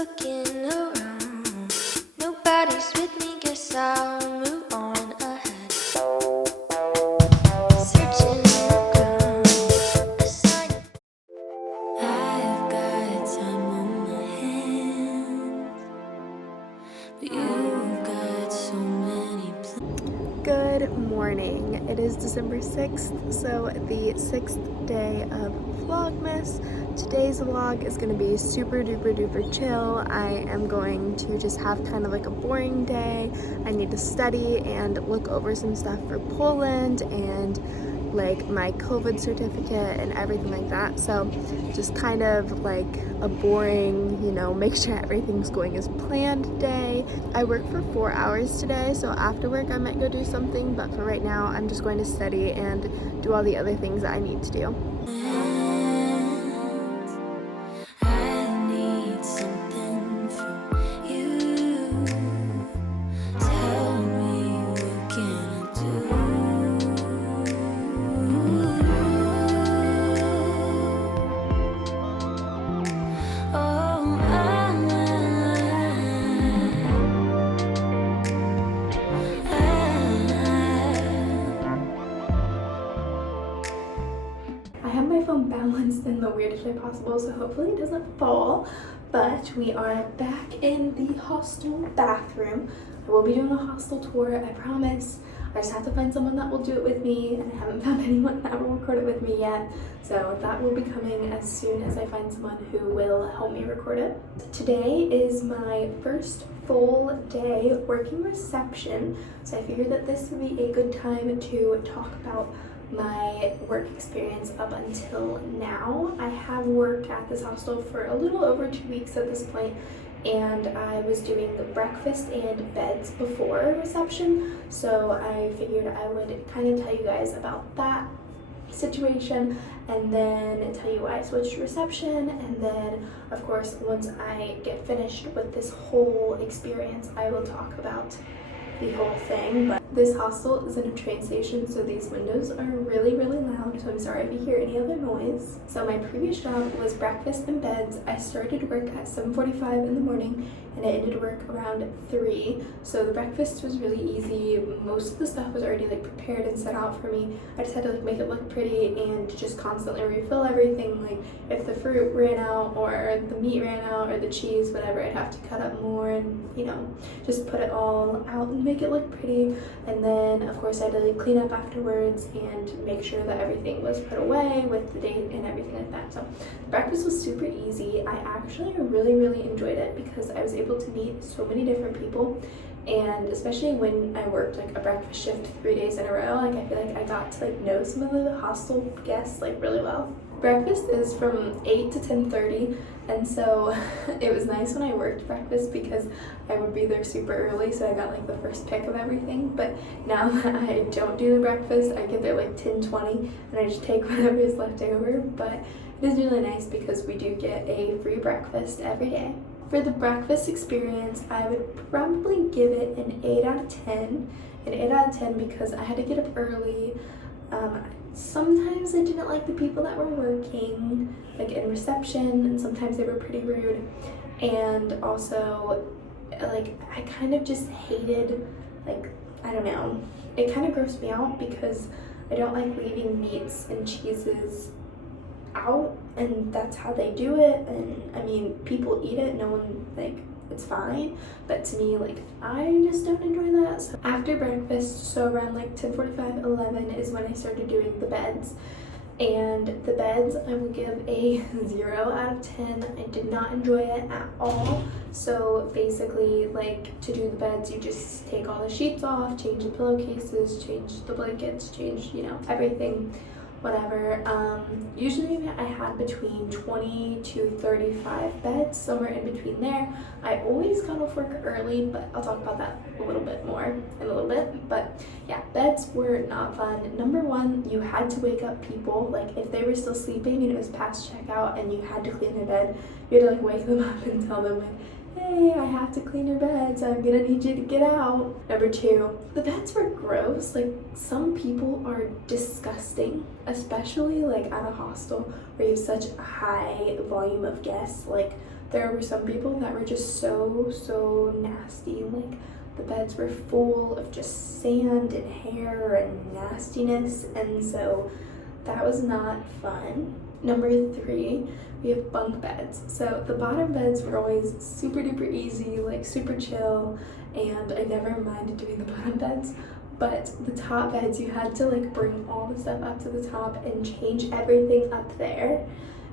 looking around. Nobody's with me, guess I'll move on ahead. Searching the ground, a sign. I've got time on my hands, but you've got so many plans. Good morning. It is December 6th, so the 6th day of vlogmas. Today's vlog is going to be super duper duper chill. I am going to just have kind of like a boring day. I need to study and look over some stuff for Poland and like my COVID certificate and everything like that. So just kind of like a boring, make sure everything's going as planned day. I work for 4 hours today, so after work I might go do something, but for right now I'm just going to study and do all the other things that I need to do. I have my phone balanced in the weirdest way possible, so hopefully it doesn't fall. But we are back in the hostel bathroom. I will be doing a hostel tour, I promise. I just have to find someone that will do it with me, and I haven't found anyone that will record it with me yet. So that will be coming as soon as I find someone who will help me record it. Today is my first full day working reception, so I figured that this would be a good time to talk about my work experience up until now. I have worked at this hostel for a little over 2 weeks at this point, and I was doing breakfast and beds before reception, so I figured I would kind of tell you guys about that situation and then tell you why I switched to reception, and then of course once I get finished with this whole experience I will talk about the whole thing. But this hostel is in a train station, so these windows are really loud, so I'm sorry if you hear any other noise. So my previous job was breakfast and beds. I started work at 7:45 in the morning and I ended work around 3. So the breakfast was really easy. Most of the stuff was already like prepared and set out for me. I just had to like make it look pretty and just constantly refill everything. Like if the fruit ran out or the meat ran out or the cheese, whatever, I'd have to cut up more and just put it all out and make it look pretty. And then of course I had to like clean up afterwards and make sure that everything was put away with the date and everything like that. So the breakfast was super easy. I actually really enjoyed it because I was able to meet so many different people, and especially when I worked like a breakfast shift 3 days in a row, like I feel like I got to like know some of the hostel guests like really well. Breakfast is from 8 to 10:30, and so it was nice when I worked breakfast because I would be there super early, so I got like the first pick of everything. But now that I don't do the breakfast, I get there like 10:20 and I just take whatever is left over. But it is really nice because we do get a free breakfast every day. For the breakfast experience, I would probably give it an 8 out of 10. An 8 out of 10 because I had to get up early. Sometimes I didn't like the people that were working, like in reception, and sometimes they were pretty rude. And also, like, I kind of just hated, like, I don't know, it kind of grossed me out because I don't like leaving meats and cheeses out, and that's how they do it. And I mean, people eat it, no one, like, it's fine, but to me, like, I just don't enjoy that. So after breakfast, so around like 10:45, 11 is when I started doing the beds. And the beds I will give a 0 out of 10. I did not enjoy it at all. So basically, like, to do the beds, you just take all the sheets off, change the pillowcases, change the blankets, change, everything, whatever. Usually I had between 20 to 35 beds, somewhere in between there. I always got off work early, but I'll talk about that a little bit more in a little bit. But yeah, beds were not fun. Number one, you had to wake up people. Like if they were still sleeping and it was past checkout and you had to clean their bed, you had to like wake them up and tell them like, hey, I have to clean your beds, I'm gonna need you to get out. Number 2, the beds were gross. Like, some people are disgusting, especially like at a hostel where you have such a high volume of guests. Like, there were some people that were just so nasty. Like, the beds were full of just sand and hair and nastiness, and so that was not fun. Number 3, we have bunk beds. So the bottom beds were always super duper easy, like super chill, and I never minded doing the bottom beds. But the top beds, you had to like bring all the stuff up to the top and change everything up there.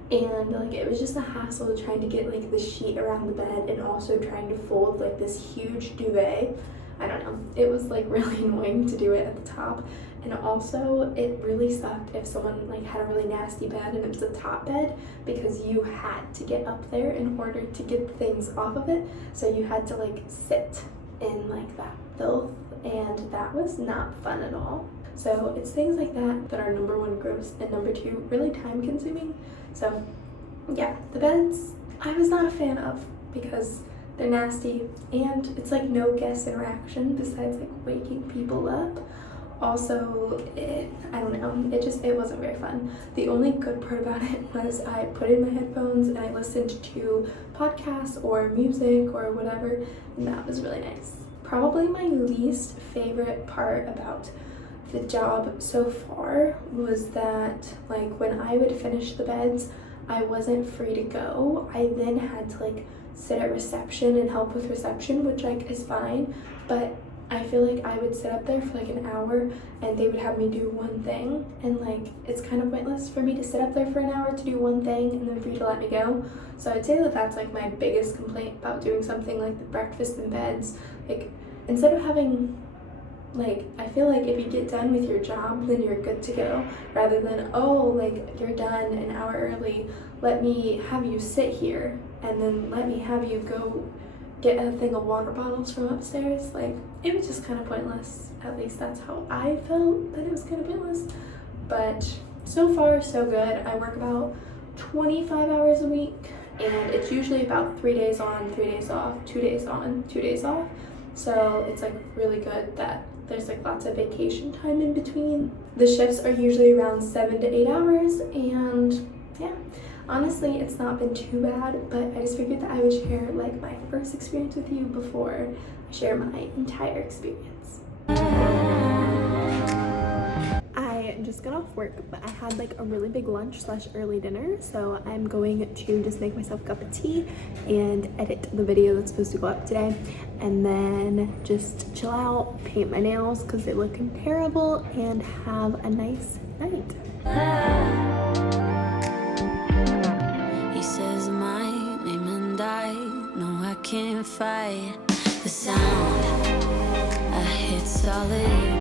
And like, it was just a hassle trying to get like the sheet around the bed and also trying to fold like this huge duvet. I don't know, it was like really annoying to do it at the top. And also, it really sucked if someone like had a really nasty bed and it was a top bed, because you had to get up there in order to get things off of it. So you had to like sit in like that filth, and that was not fun at all. So it's things like that that are number 1 gross, and number 2 really time consuming. So yeah, the beds I was not a fan of because they're nasty, and it's like no guest interaction besides like waking people up. Also, I don't know, it wasn't very fun. The only good part about it was I put in my headphones and I listened to podcasts or music or whatever, and that was really nice. Probably my least favorite part about the job so far was that like when I would finish the beds, I wasn't free to go. I then had to like sit at reception and help with reception, which like is fine, but I feel like I would sit up there for like an hour and they would have me do one thing, and like it's kind of pointless for me to sit up there for an hour to do one thing and then for you to let me go. So I'd say that that's like my biggest complaint about doing something like the breakfast in beds. Like, instead of having like, I feel like if you get done with your job, then you're good to go, rather than, oh, like you're done an hour early, let me have you sit here and then let me have you go get a thing of water bottles from upstairs. Like, it was just kind of pointless. At least that's how I felt, that it was kind of pointless. But so far so good. I work about 25 hours a week, and it's usually about 3 days on, 3 days off, 2 days on, 2 days off. So it's like really good that there's like lots of vacation time in between. The shifts are usually around 7 to 8 hours, and yeah, honestly, it's not been too bad, but I just figured that I would share like my first experience with you before I share my entire experience. I just got off work, but I had like a really big lunch / early dinner, so I'm going to just make myself a cup of tea and edit the video that's supposed to go up today, and then just chill out, paint my nails because they're looking terrible, and have a nice night. He says my name and I know I can't fight the sound. I hit solid.